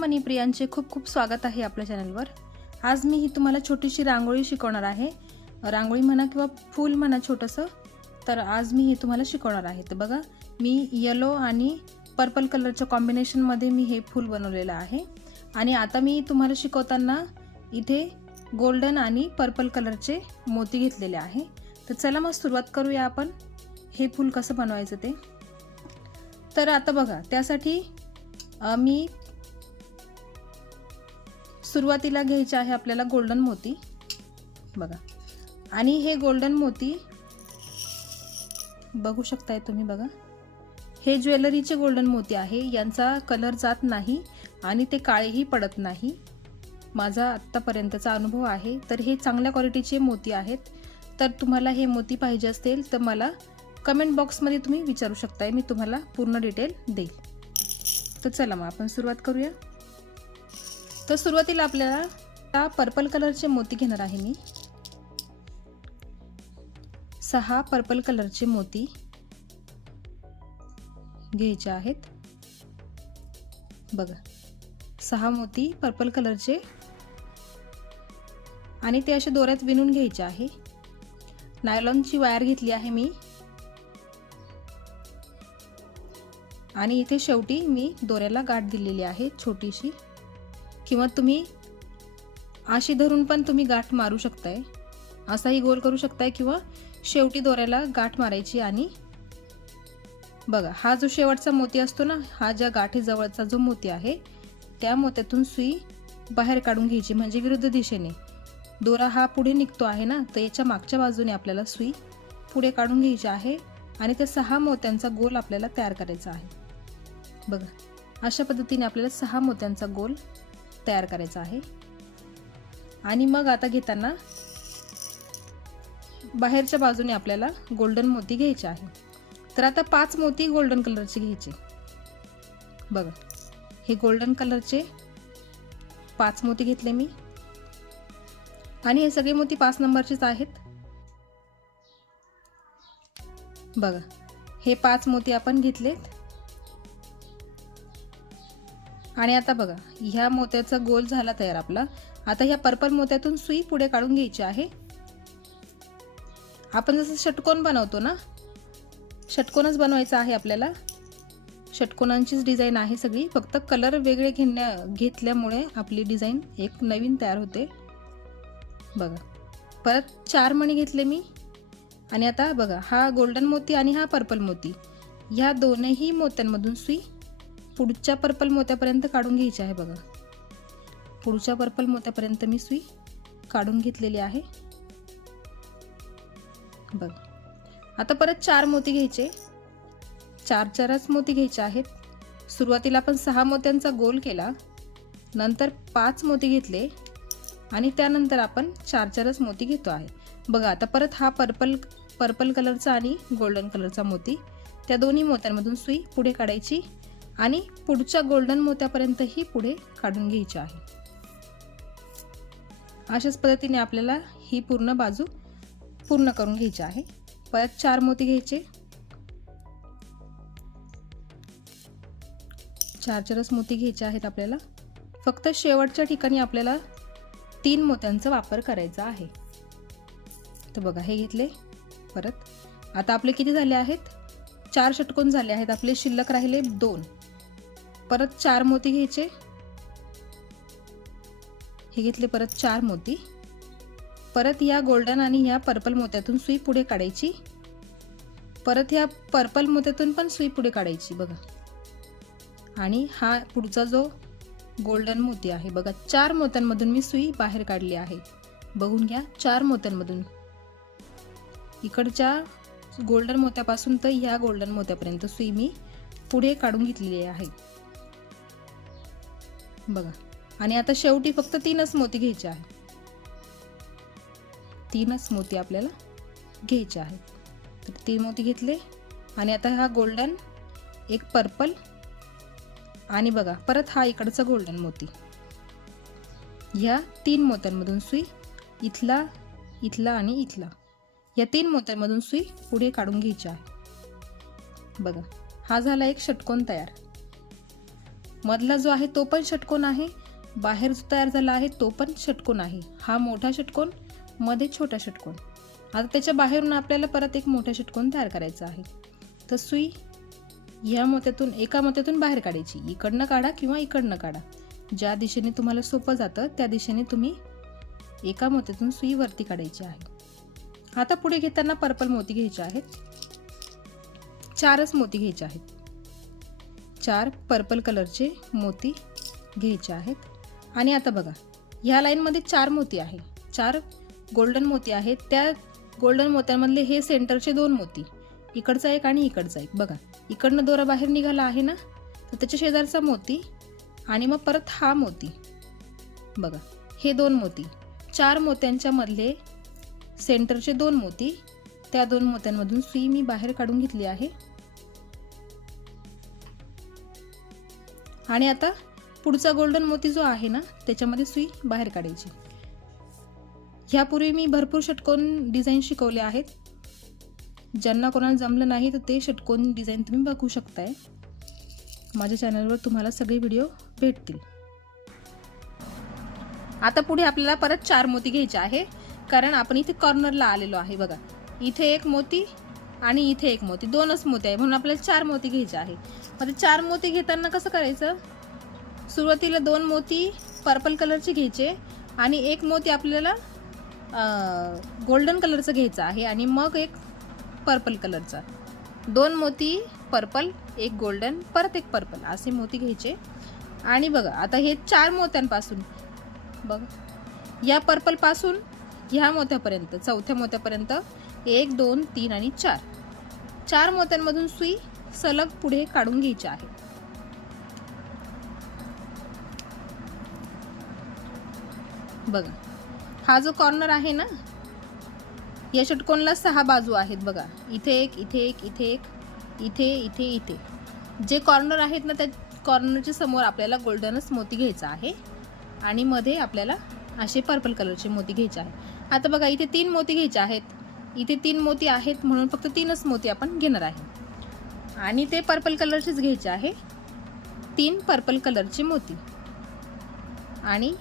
मनीप्रियांचे खूप खूप स्वागत आहे आपल्या चॅनलवर. आज मी ही तुम्हाला छोटीशी रांगोळी शिकवणार आहे. रांगोळी म्हणा किंवा फूल म्हणा छोटंसं तर आज मी हे तुम्हाला शिकवणार आहे. तर बघा मी येलो आणि पर्पल कलरच्या कॉम्बिनेशनमध्ये मी हे फूल बनवलेलं आहे. आणि आता मी तुम्हाला शिकवताना इथे गोल्डन आणि पर्पल कलरचे मोती घेतलेले आहे. तर चला मग सुरुवात करूया आपण. हे फूल कसं बनवायचं ते? तर आता बघा त्यासाठी मी सुरुवातीला घ्यायचे आहे आपल्याला गोल्डन मोती. बघा. आणि हे गोल्डन मोती बघू शकताय तुम्ही बघा. हे ज्वेलरीचे गोल्डन मोती आहे. यांचा कलर जात नाही आणि ते काळेही पडत नाही. माझा आत्तापर्यंतचा अनुभव आहे. तर हे चांगल्या क्वालिटीचे मोती आहेत. तर तुम्हाला हे मोती पाहिजे असतील तर मला कमेंट बॉक्समध्ये तुम्ही विचारू शकताय. मी तुम्हाला पूर्ण डिटेल देईल. तर चला मग आपण सुरुवात करूया. तर सुरुवातीला आपल्याला पर्पल कलरचे मोती घेणार आहे मी. सहा पर्पल कलरचे मोती घ्यायचे आहेत. बघा सहा मोती पर्पल कलरचे आणि ते असे दोऱ्यात विणून घ्यायचे आहे. नायलॉनची वायर घेतली आहे मी. आणि इथे शेवटी मी दोऱ्याला गाठ दिलेली आहे छोटीशी. किंवा तुम्ही अशी धरून पण तुम्ही गाठ मारू शकताय. असाही गोल करू शकताय किंवा शेवटी दोऱ्याला गाठ मारायची आणि बघा हा जो शेवटचा मोती असतो ना हा ज्या गाठीजवळचा जो मोती आहे त्या मोत्यातून सुई बाहेर काढून घ्यायची म्हणजे विरुद्ध दिशेने. दोरा हा पुढे निघतो आहे ना तर याच्या मागच्या बाजूने आपल्याला सुई पुढे काढून घ्यायची आहे आणि त्या सहा मोत्यांचा गोल आपल्याला तयार करायचा आहे. बघा अशा पद्धतीने आपल्याला सहा मोत्यांचा गोल तयार करायचा आहे. आणि मग आता घेताना बाहेरच्या बाजूने आपल्याला गोल्डन मोती घ्यायचे आहे. तर आता पाच मोती गोल्डन कलरचे घ्यायचे. बघा हे गोल्डन कलरचे पाच मोती घेतले मी. आणि हे सगळे मोती पाच नंबरचेच आहेत. बघा हे पाच मोती आपण घेतलेत. आणि आता बघा ह्या मोत्याचा गोल झाला तयार आपला. आता ह्या पर्पल मोत्यातून सुई पुढे काढून घ्यायची आहे. आपण जसं षटकोन बनवतो ना षटकोनच बनवायचा आहे आपल्याला. षटकोनांचीच डिझाईन आहे सगळी फक्त कलर वेगळे घेण्या घेतल्यामुळे आपली डिझाईन एक नवीन तयार होते. बघा परत चार मणी घेतले मी. आणि आता बघा हा गोल्डन मोती आणि हा पर्पल मोती. ह्या दोनही मोत्यांमधून सुई पुढच्या पर्पल मोत्यापर्यंत काढून घ्यायची आहे बघा. पुढच्या पर्पल मोत्यापर्यंत मी सुई काढून घेतलेली आहे. बघ. आता परत चार मोती घ्यायचे. चार चारच मोती घ्यायचे आहेत. सुरुवातीला आपण सहा मोत्यांचा गोल केला. नंतर पाच मोती घेतले. आणि त्यानंतर आपण चार चारच मोती घेतो आहे. बघा आता परत हा पर्पल पर्पल कलरचा आणि गोल्डन कलरचा मोती. त्या दोन्ही मोत्यांमधून सुई पुढे काढायची. आणि पुढच्या गोल्डन मोत्यापर्यंतही पुढे काढून घ्यायची आहे. अशाच पद्धतीने आपल्याला ही पूर्ण बाजू पूर्ण करून घ्यायची आहे. परत चार मोती घ्यायचे. चार चारच मोती घ्यायचे आहेत आपल्याला. फक्त शेवटच्या ठिकाणी आपल्याला तीन मोत्यांचा वापर करायचा आहे. तर बघा हे घेतले. परत आता आपले किती झाले आहेत? चार षटकोन झाले आहेत. आपले शिल्लक राहिले दोन. परत चार मोती घ्यायचे. हे घेतले परत चार मोती. परत या गोल्डन आणि ह्या पर्पल मोत्यातून सुई पुढे काढायची. परत ह्या पर्पल मोत्यातून पण सुई पुढे काढायची बघा. आणि हा पुढचा जो गोल्डन मोती आहे बघा चार मोत्यांमधून मी सुई बाहेर काढली आहे. बघून घ्या चार मोत्यांमधून. इकडच्या गोल्डन मोत्यापासून तर ह्या गोल्डन मोत्यापर्यंत सुई मी पुढे काढून घेतलेली आहे. बघा. आणि आता शेवटी फक्त तीनच मोती घ्यायचे आहेत. तीनच मोती आपल्याला घ्यायचे आहेत. तर तीन मोती घेतले. आणि आता हा गोल्डन एक पर्पल आणि बघा परत हा इकडचा गोल्डन मोती. ह्या तीन मोत्यांमधून सुई इथला इथला आणि इथला. या तीन मोत्यांमधून सुई पुढे काढून घ्यायची आहे बघा हा झाला एक षटकोन तयार. मधला जो आहे तो पण षटकोन आहे. बाहेर जो तयार झाला आहे तो पण षटकोन आहे. हा मोठा षटकोनमध्ये छोटा षटकोन. आता त्याच्या बाहेरून आपल्याला परत एक मोठा षटकोन तयार करायचा आहे. तर सुई ह्या मोत्यातून एका मोत्यातून बाहेर काढायची. इकडनं काढा किंवा इकडनं काढा. ज्या दिशेने तुम्हाला सोपं जातं त्या दिशेने तुम्ही एका मोत्यातून सुई वरती काढायची आहे. आता पुढे घेताना पर्पल मोती घ्यायचे आहेत. चारच मोती घ्यायचे आहेत. चार पर्पल कलरचे मोती घ्यायचे आहेत. आणि आता बघा ह्या लाईनमध्ये चार मोती आहे. चार गोल्डन मोती आहेत. त्या गोल्डन मोत्यांमधले हे सेंटरचे दोन मोती इकडचा एक आणि इकडचा एक. बघा इकडनं दोरा बाहेर निघाला आहे ना तर त्याच्या शेजारचा मोती आणि मग परत हा मोती. बघा हे दोन मोती. चार मोत्यांच्या मधले सेंटरचे दोन मोती त्या दोन मोत्यांमधून सुई मी बाहेर काढून घेतली आहे. आणि आता पुढचा गोल्डन मोती जो आहे ना त्याच्यामध्ये सुई बाहेर काढायची. ह्यापूर्वी मी भरपूर षटकोन डिझाईन शिकवले आहेत. ज्यांना कोणाला जमलं नाही तर ते षटकोन डिझाईन तुम्ही बघू शकताय. माझ्या चॅनलवर तुम्हाला सगळे व्हिडिओ भेटतील. आता पुढे आपल्याला परत चार मोती घ्यायचे आहे. कारण आपण इथे कॉर्नरला आलेलो आहे बघा. इथे एक मोती आणि इथे एक मोती दोनच मोती आहे. म्हणून आपल्याला चार मोती घ्यायचे आहे मग ते चार मोती घेताना कसं करायचं? सुरुवातीला दोन मोती पर्पल कलरचे घ्यायचे आणि एक मोती आपल्याला गोल्डन कलरचं घ्यायचं आहे आणि मग एक पर्पल कलरचा दोन मोती पर्पल एक गोल्डन परत एक पर्पल असे मोती घ्यायचे. आणि बघा आता हे चार मोत्यांपासून बघ या पर्पलपासून ह्या मोत्यापर्यंत चौथ्या मोत्यापर्यंत एक दोन तीन आणि चार. चार मोत्यांमधून सुई सलग पुढे काढून घ्यायची आहे. बघा हा जो कॉर्नर आहे ना या षटकोनला सहा बाजू आहेत बघा. इथे एक इथे एक इथे एक इथे इथे इथे. जे कॉर्नर आहेत ना त्या कॉर्नरच्या समोर आपल्याला गोल्डनच मोती घ्यायचा आहे आणि मध्ये आपल्याला असे पर्पल कलरचे मोती घ्यायचे आहे. आता बघा इथे तीन मोती घ्यायचे आहेत. इथे तीन मोती आहेत म्हणून फक्त तीनच मोती आपण घेणार आहे. आणि ते पर्पल कलरचेच घ्यायचे आहे. तीन पर्पल कलरचे मोती. आणि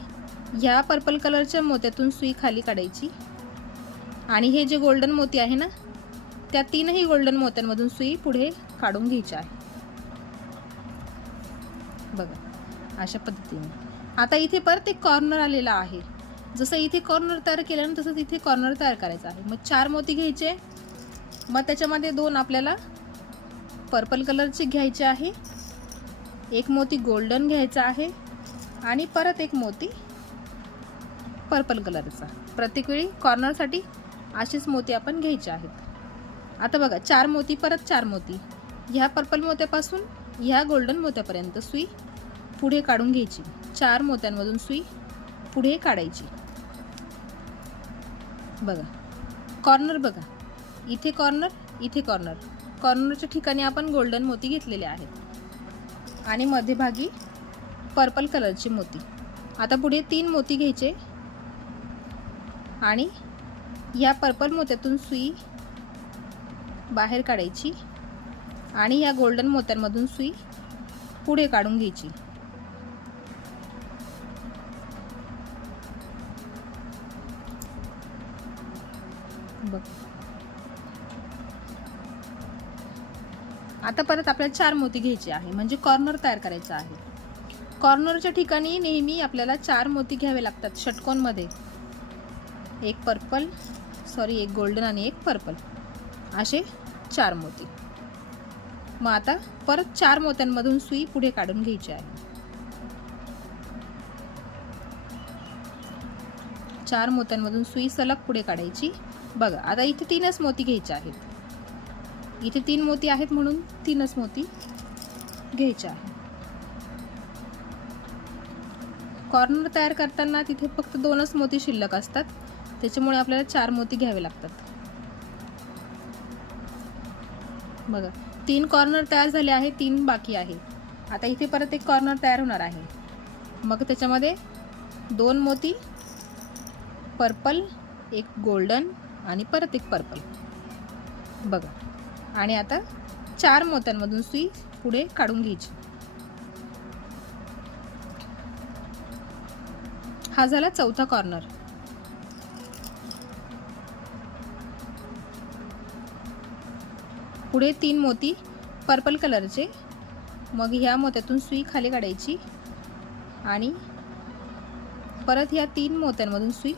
ह्या पर्पल कलरच्या मोत्यातून सुई खाली काढायची. आणि हे जे गोल्डन मोती आहे ना त्या तीनही गोल्डन मोत्यांमधून सुई पुढे काढून घ्यायची आहे. बघा अशा पद्धतीने. आता इथे परत एक कॉर्नर आलेला आहे. जसं इथे कॉर्नर तयार केलं ना तसंच इथे कॉर्नर तयार करायचा आहे. मग चार मोती घ्यायचे. मग त्याच्यामध्ये दोन आपल्याला पर्पल कलरचे घ्यायचे आहे. एक मोती गोल्डन घ्यायचा आहे. आणि परत एक मोती पर्पल कलरचा प्रत्येक वेळी कॉर्नरसाठी असेच मोती आपण घ्यायचे आहेत. आता बघा चार मोती परत चार मोती. ह्या पर्पल मोत्यापासून ह्या गोल्डन मोत्यापर्यंत सुई पुढे काढून घ्यायची. चार मोत्यांमधून सुई पुढे काढायची. बघा. कॉर्नर बघा. इथे कॉर्नर इथे कॉर्नर कॉर्नरच्या ठिकाणी आपण गोल्डन मोती घेतलेले आहेत. आणि मध्यभागी पर्पल कलरची मोती. आता पुढे तीन मोती घ्यायचे. आणि या पर्पल मोत्यातून सुई बाहेर काढायची. आणि या गोल्डन मोत्यांमधून सुई पुढे काढून घ्यायची. आता परत आपल्याला चार मोती घ्यायचे आहे. म्हणजे कॉर्नर तयार करायचं आहे. कॉर्नरच्या ठिकाणी नेहमी आपल्याला चार मोती घ्यावे लागतात षटकोनमध्ये एक पर्पल सॉरी एक गोल्डन आणि एक पर्पल असे चार मोती. मग आता परत चार मोत्यांमधून सुई पुढे काढून घ्यायची आहे. चार मोत्यांमधून सुई सलग पुढे काढायची. बघा आता इथे तीनच मोती घ्यायचे आहेत. इथे तीन मोती आहेत म्हणून तीनच मोती घ्यायचे आहे कॉर्नर तयार करताना तिथे फक्त दोनच मोती शिल्लक असतात. त्याच्यामुळे आपल्याला चार मोती घ्यावे लागतात. बघा तीन कॉर्नर तयार झाले आहे तीन बाकी आहे. आता इथे परत एक कॉर्नर तयार होणार आहे. मग त्याच्यामध्ये दोन मोती पर्पल एक गोल्डन आणि परत एक पर्पल बघा. आणि आता चार मोत्यांमधून सुई पुढे काढून घ्यायची. हा झाला चौथा कॉर्नर पुढे तीन मोती पर्पल कलरचे मग ह्या मोत्यातून सुई खाली काढायची. आणि परत ह्या तीन मोत्यांमधून सुई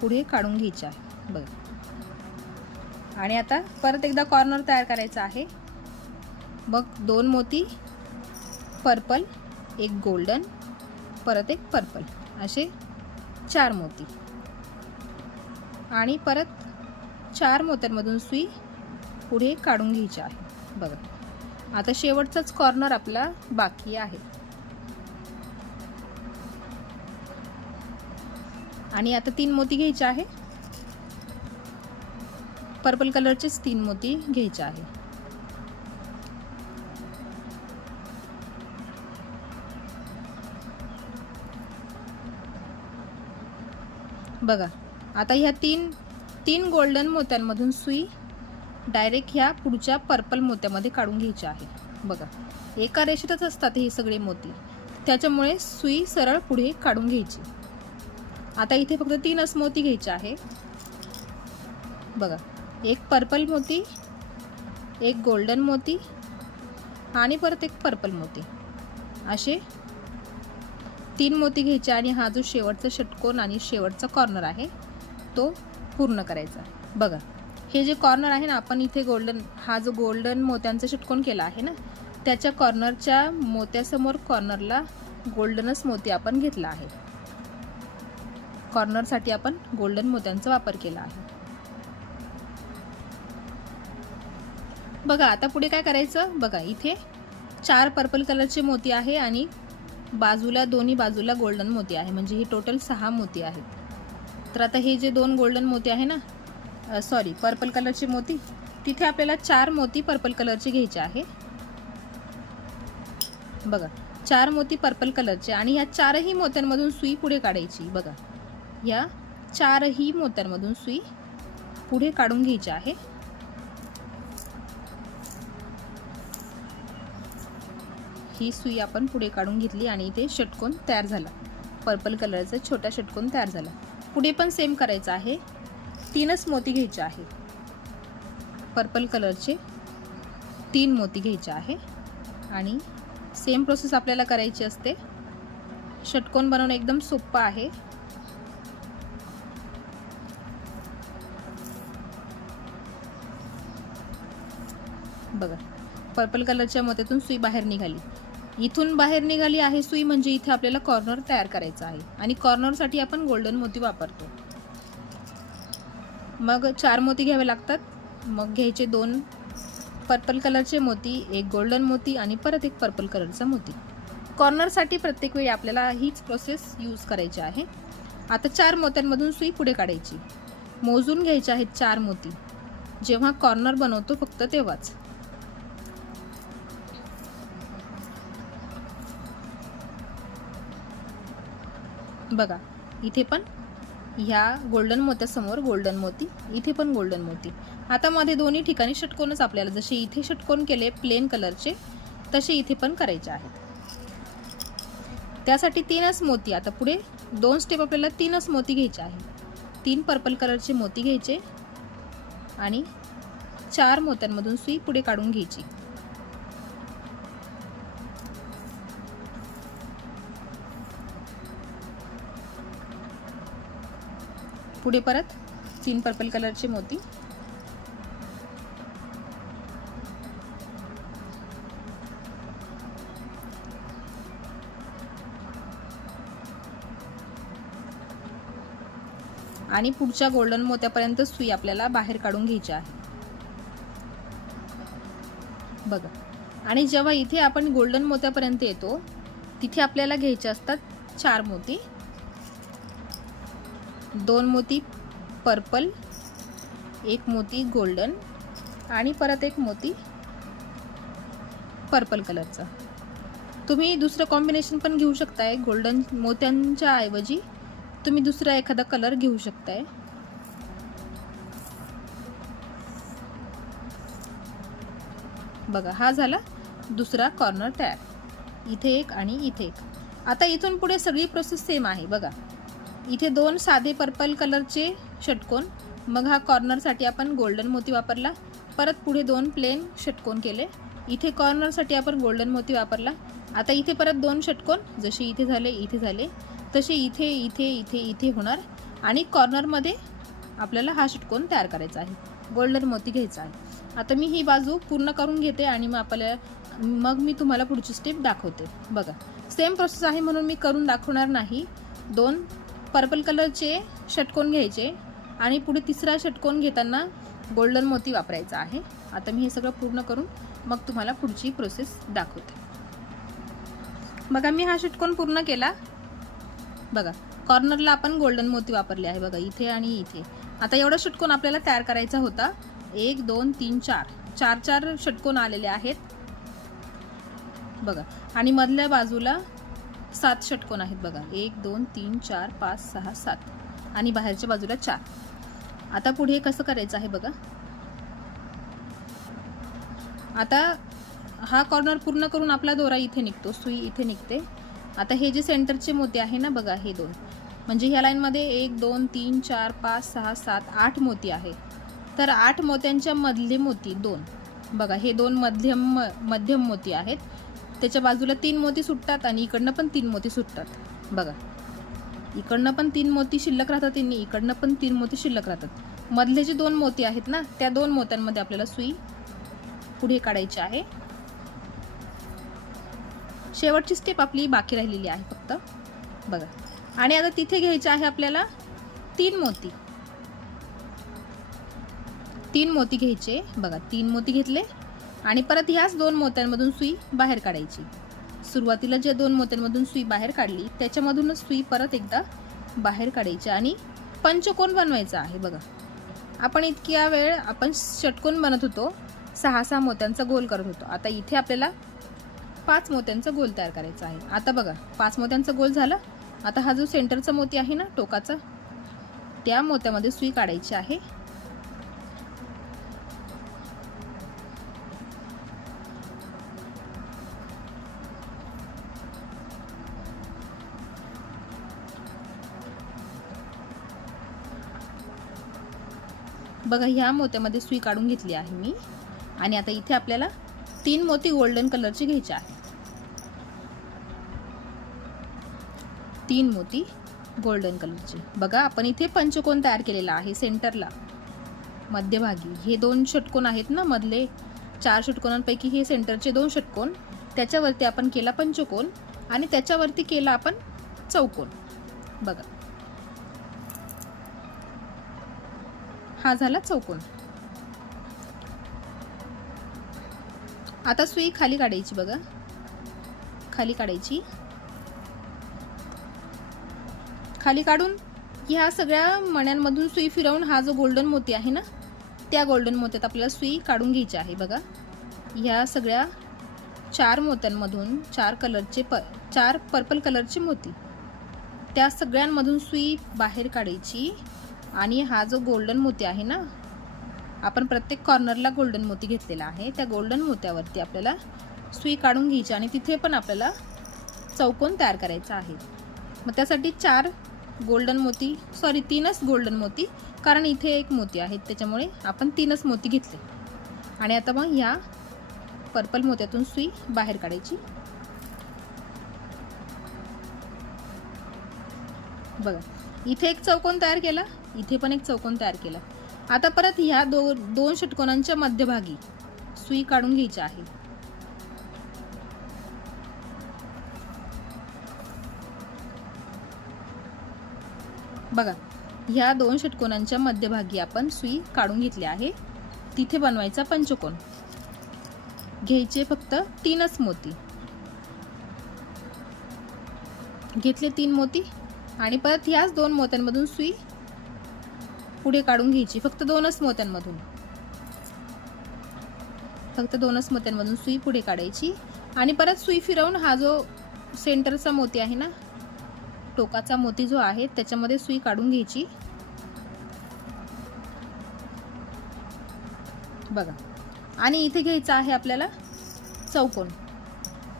पुढे काढून घ्यायच्या. आहे बघा. आणि आता परत एकदा कॉर्नर तयार करायचा आहे. मग दोन मोती पर्पल एक गोल्डन परत एक पर्पल असे चार मोती. आणि परत चार मोत्यांमधून सुई पुढे काढून घ्यायची आहे. बघा आता शेवटचाच कॉर्नर आपला बाकी आहे. आणि आता तीन मोती घ्यायचे आहे. पर्पल कलरचेच तीन मोती घ्यायचे आहे. बघा आता ह्या तीन तीन गोल्डन मोत्यांमधून सुई डायरेक्ट ह्या पुढच्या पर्पल मोत्यामध्ये काढून घ्यायची आहे. बघा एका रेषेतच असतात हे सगळे मोती. त्याच्यामुळे सुई सरळ पुढे काढून घ्यायची. आता इथे फक्त तीनच मोती घ्यायचे आहे. बघा एक पर्पल मोती एक गोल्डन मोती आणि परत एक पर्पल मोती. असे तीन मोती घ्यायचे आणि हा जो शेवटचा षटकोन आणि शेवटचा कॉर्नर आहे तो पूर्ण करायचा. बघा हे जे कॉर्नर आहे ना आपण इथे गोल्डन हा जो गोल्डन मोत्यांचा षटकोन केला आहे ना त्याच्या कॉर्नरच्या मोत्यासमोर कॉर्नरला गोल्डनच मोती आपण घेतला आहे. कॉर्नरसाठी आपण गोल्डन मोत्यांचा वापर केला आहे. बघा आता पुढे काय करायचं? बघा इथे चार पर्पल कलरचे मोती आहे आणि बाजूला दोन्ही बाजूला गोल्डन मोती आहे. म्हणजे हे टोटल सहा मोती आहेत. तर आता हे जे दोन गोल्डन मोती आहे ना सॉरी पर्पल कलरचे मोती तिथे आपल्याला चार मोती पर्पल कलरचे घ्यायचे आहे. बघा चार मोती पर्पल कलरचे आणि ह्या चारही मोत्यांमधून सुई पुढे काढायची. बघा या चारही मोत्यांमधून सुई पुढे काढून घ्यायची आहे. ही सुई आपण पुढे काढून घेतली आणि इथे षटकोन तयार झाला. पर्पल कलरचा छोटा षटकोन तयार झाला. पुढे पण सेम करायचं आहे. तीनच मोती घ्यायचे आहे. पर्पल कलरचे तीन मोती घ्यायचे आहे. आणि सेम प्रोसेस आपल्याला करायची असते. षटकोन बनवणं एकदम सोपं आहे. बघा. पर्पल कलरच्या मोत्यातून सुई बाहेर निघाली. इथून बाहेर निघाली आहे सुई म्हणजे इथे आपल्याला कॉर्नर तयार करायचा आहे. आणि कॉर्नरसाठी आपण गोल्डन मोती वापरतो. मग चार मोती घ्यावे लागतात. मग घ्यायचे दोन पर्पल कलरचे मोती एक गोल्डन मोती आणि परत एक पर्पल कलरचा मोती. कॉर्नरसाठी प्रत्येक वेळी आपल्याला हीच प्रोसेस यूज करायची आहे. आता चार मोत्यांमधून सुई पुढे काढायची. मोजून घ्यायचे आहेत चार मोती. जेव्हा कॉर्नर बनवतो फक्त तेव्हाच. बघा इथे पण ह्या गोल्डन मोत्यासमोर गोल्डन मोती इथे पण गोल्डन मोती. आता मध्ये दोन्ही ठिकाणी षटकोनच आपल्याला जसे इथे षटकोन केले प्लेन कलरचे तसे इथे पण करायचे आहेत. त्यासाठी तीनच मोती आता पुढे दोन स्टेप आपल्याला तीनच मोती घ्यायचे आहे तीन पर्पल कलरचे मोती घ्यायचे आणि चार मोत्यांमधून सुई पुढे काढून घ्यायची. पुढे परत तीन पर्पल कलरचे मोती. आणि पुढच्या गोल्डन मोत्यापर्यंत सुई आपल्याला बाहेर काढून घ्यायची आहे. बघा. आणि जेव्हा इथे आपण गोल्डन मोत्यापर्यंत येतो तिथे आपल्याला घ्यायचे असतात चार मोती. दोन मोती पर्पल एक मोती गोल्डन आणि परत एक मोती पर्पल कलरचा. तुम्ही दुसरं कॉम्बिनेशन पण घेऊ शकताय. गोल्डन मोत्यांच्या ऐवजी तुम्ही दुसरा एखादा कलर घेऊ शकताय. बघा हा झाला दुसरा कॉर्नर तयार. इथे एक आणि इथे एक. आता इथून पुढे सगळी प्रोसेस सेम आहे. बघा. इथे दोन साधे पर्पल कलरचे षटकोन. मग हा कॉर्नरसाठी आपण गोल्डन मोती वापरला. परत पुढे दोन प्लेन षटकोन केले. इथे कॉर्नरसाठी आपण गोल्डन मोती वापरला. आता इथे परत दोन षटकोन. जसे इथे झाले इथे झाले. तसे इथे इथे इथे इथे होणार. आणि कॉर्नरमध्ये आपल्याला हा षटकोन तयार करायचा आहे. गोल्डन मोती घ्यायचा आहे. आता मी ही बाजू पूर्ण करून घेते आणि मग आपल्या मग मी तुम्हाला पुढची स्टेप दाखवते. बघा. सेम प्रोसेस आहे म्हणून मी करून दाखवणार नाही. दोन पर्पल कलरचे षटकोन घ्यायचे आणि पुढे तिसरा षटकोन घेताना गोल्डन मोती वापरायचा आहे. आता मी हे सगळं पूर्ण करून मग तुम्हाला पुढची प्रोसेस दाखवते. बघा मी हा षटकोन पूर्ण केला. बघा कॉर्नरला आपण गोल्डन मोती वापरले आहे बघा इथे आणि इथे. आता एवढा षटकोन आपल्याला तयार करायचा होता. एक दोन तीन चार. चार चार षटकोन आलेले आहेत. बघा आणि मधल्या बाजूला सात षटकोन आहेत बघा. एक दोन तीन चार पाच सहा सात. आणि बाहेरच्या बाजूला चार. आता पुढे कसं करायचं आहे बघा. आता हा कॉर्नर पूर्ण करून आपला दोरा इथे निघतो. सुई इथे निघते. आता हे जे सेंटरचे मोती आहे ना बघा हे दोन. म्हणजे ह्या लाईनमध्ये एक दोन तीन चार पाच सहा सात आठ मोती आहे. तर आठ मोत्यांच्या मधले मोती दोन. बघा हे दोन मध्यम मध्यम मोती आहेत. त्याच्या बाजूला तीन मोती सुटतात आणि इकडनं पण तीन मोती सुटतात. बघा. इकडनं पण तीन मोती शिल्लक राहतात त्यांनी इकडनं पण तीन मोती शिल्लक राहतात. मधले जे दोन मोती आहेत ना त्या दोन मोत्यांमध्ये आपल्याला सुई पुढे काढायची आहे. शेवटची स्टेप आपली बाकी राहिलेली आहे फक्त. बघा. आणि आता तिथे घ्यायचे आहे आपल्याला तीन मोती. तीन मोती घ्यायचे. बघा तीन मोती घेतले. आणि परत ह्याच दोन मोत्यांमधून सुई बाहेर काढायची. सुरुवातीला ज्या दोन मोत्यांमधून सुई बाहेर काढली त्याच्यामधूनच सुई परत एकदा बाहेर काढायची आणि पंचकोन बनवायचा आहे बघा. आपण इतक्या वेळ आपण षटकोन बनत होतो सहा सहा मोत्यांचा गोल करत होतो. आता इथे आपल्याला पाच मोत्यांचा गोल तयार करायचा आहे. आता बघा पाच मोत्यांचा गोल झाला. आता हा जो सेंटरचा मोती आहे ना टोकाचा त्या मोत्यामध्ये सुई काढायची आहे. बघा ह्या मोत्यामध्ये सुई काढून घेतली आहे मी. आणि आता इथे आपल्याला तीन मोती गोल्डन कलरचे घ्यायचे आहे तीन मोती गोल्डन कलरचे बघा आपण इथे पंचकोन तयार केलेला आहे सेंटरला. मध्यभागी. हे दोन षटकोन आहेत ना मधले? चार षटकोनांपैकी हे सेंटरचे दोन षटकोन. त्याच्यावरती आपण केला पंचकोन आणि त्याच्यावरती केला आपण चौकोन. बघा. हा झाला चौकोन. आता सुई खाली काढायची बघा. खाली काढायची. खाली काढून ह्या सगळ्या मण्यांमधून सुई फिरवून हा जो गोल्डन मोती आहे ना त्या गोल्डन मोत्यात आपल्याला सुई काढून घ्यायची आहे बघा. ह्या सगळ्या चार मोत्यांमधून चार कलरचे प चार पर्पल कलरचे मोती. त्या सगळ्यांमधून सुई बाहेर काढायची. आणि हा जो गोल्डन मोती आहे ना आपण प्रत्येक कॉर्नरला गोल्डन मोती घेतलेला आहे. त्या गोल्डन मोत्यावरती आपल्याला सुई काढून घ्यायची आणि तिथे पण आपल्याला चौकोन तयार करायचा आहे. मग त्यासाठी चार गोल्डन मोती सॉरी तीनच गोल्डन मोती कारण इथे एक मोती आहेत त्याच्यामुळे आपण तीनच मोती घेतले. आणि आता मग ह्या पर्पल मोत्यातून सुई बाहेर काढायची. बघा इथे एक चौकोन तयार केला. इथे पण एक चौकोन तयार केला. आता परत ह्या दो दोन षटकोनांच्या मध्यभागी सुई काढून घ्यायची आहे. बघा ह्या दोन षटकोनांच्या मध्यभागी आपण सुई काढून घेतली आहे. तिथे बनवायचा पंचकोन. घ्यायचे फक्त तीनच मोती. घेतले तीन मोती आणि परत ह्याच दोन मोत्यांमधून सुई पुढे काढून घ्यायची. फक्त दोनच मोत्यांमधून. फक्त दोनच मोत्यांमधून सुई पुढे काढायची. आणि परत सुई फिरवून हा जो सेंटरचा मोती आहे ना टोकाचा मोती जो आहे त्याच्यामध्ये सुई काढून घ्यायची. बघा. आणि इथे घ्यायचा आहे आपल्याला चौकोन.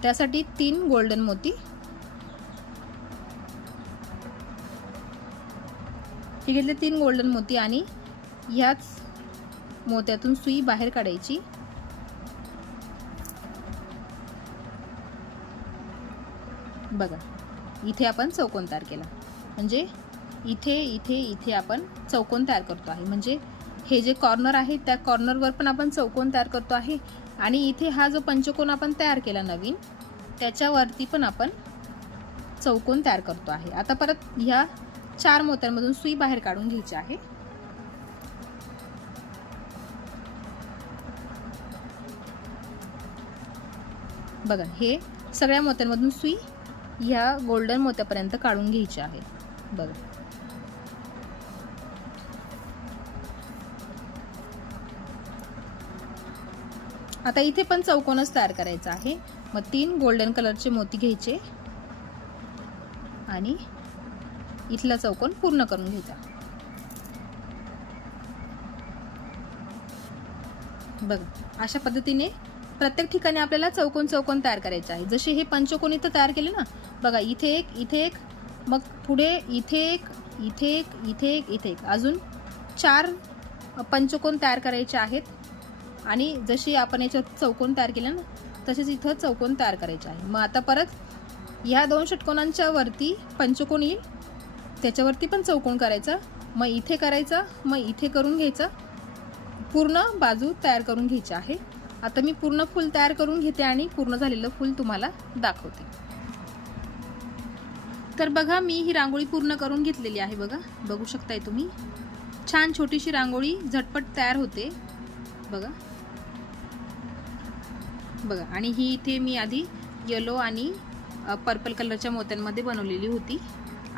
त्यासाठी तीन गोल्डन मोती. हे घेतले तीन गोल्डन मोती आणि ह्याच मोत्यातून सुई बाहेर काढायची. बघा इथे आपण चौकोन तयार केला. म्हणजे इथे इथे इथे आपण चौकोन तयार करतो आहे. म्हणजे हे जे कॉर्नर आहे त्या कॉर्नरवर पण आपण चौकोन तयार करतो आहे. आणि इथे हा जो पंचकोन आपण तयार केला नवीन त्याच्यावरती पण आपण चौकोन तयार करतो आहे. आता परत ह्या चार मोत्यांमधून सुई बाहेर काढून घ्यायची आहे. बघा हे सगळ्या मोत्यांमधून सुई ह्या गोल्डन मोत्यापर्यंत काढून घ्यायची आहे. बघा. आता इथे पण चौकोनच तयार करायचा आहे. मग तीन गोल्डन कलरचे मोती घ्यायचे. आणि इथला चौकोन पूर्ण करून घ्यायचा बघा अशा पद्धतीने प्रत्येक ठिकाणी आपल्याला चौकोन चौकोन तयार करायचे आहे. जसे हे पंचकोन इथं तयार केले ना बघा इथे एक इथे एक मग पुढे इथे एक इथे एक इथे एक इथे एक. अजून चार पंचकोन तयार करायचे आहेत. आणि जशी आपण याच्यात चौकोन तयार केलं ना तसेच इथं चौकोन तयार करायचे आहे. मग आता परत ह्या दोन षटकोनांच्या वरती पंचकोन येईल. त्याच्यावरती पण चौकोन करायचा मग इथे करायचं मग इथे करून घ्यायचं. पूर्ण बाजू तयार करून घ्यायची आहे. आता मी पूर्ण फूल तयार करून घेते आणि पूर्ण झालेलं फूल तुम्हाला दाखवते. तर बघा मी ही रांगोळी पूर्ण करून घेतलेली आहे बघा. बघू शकताय तुम्ही. छान छोटीशी रांगोळी झटपट तयार होते. बघा. बघा आणि ही इथे मी आधी येलो आणि पर्पल कलरच्या मोत्यांमध्ये बनवलेली होती.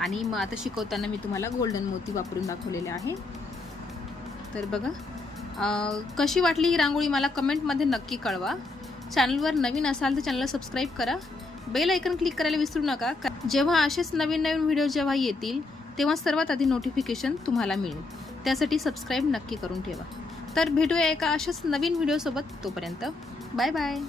आणि मग आता शिकवताना मी तुम्हाला गोल्डन मोती वापरून दाखवलेले आहे. तर बघा कशी वाटली ही रांगोळी मला कमेंटमध्ये नक्की कळवा. चॅनलवर नवीन असाल तर चॅनलला सबस्क्राईब करा. बेल ऐकन क्लिक करायला विसरू नका. जेव्हा असेच नवीन नवीन व्हिडिओ जेव्हा येतील तेव्हा सर्वात आधी नोटिफिकेशन तुम्हाला मिळेल. त्यासाठी सबस्क्राईब नक्की करून ठेवा. तर भेटूया एका अशाच नवीन व्हिडिओसोबत तोपर्यंत. Bye bye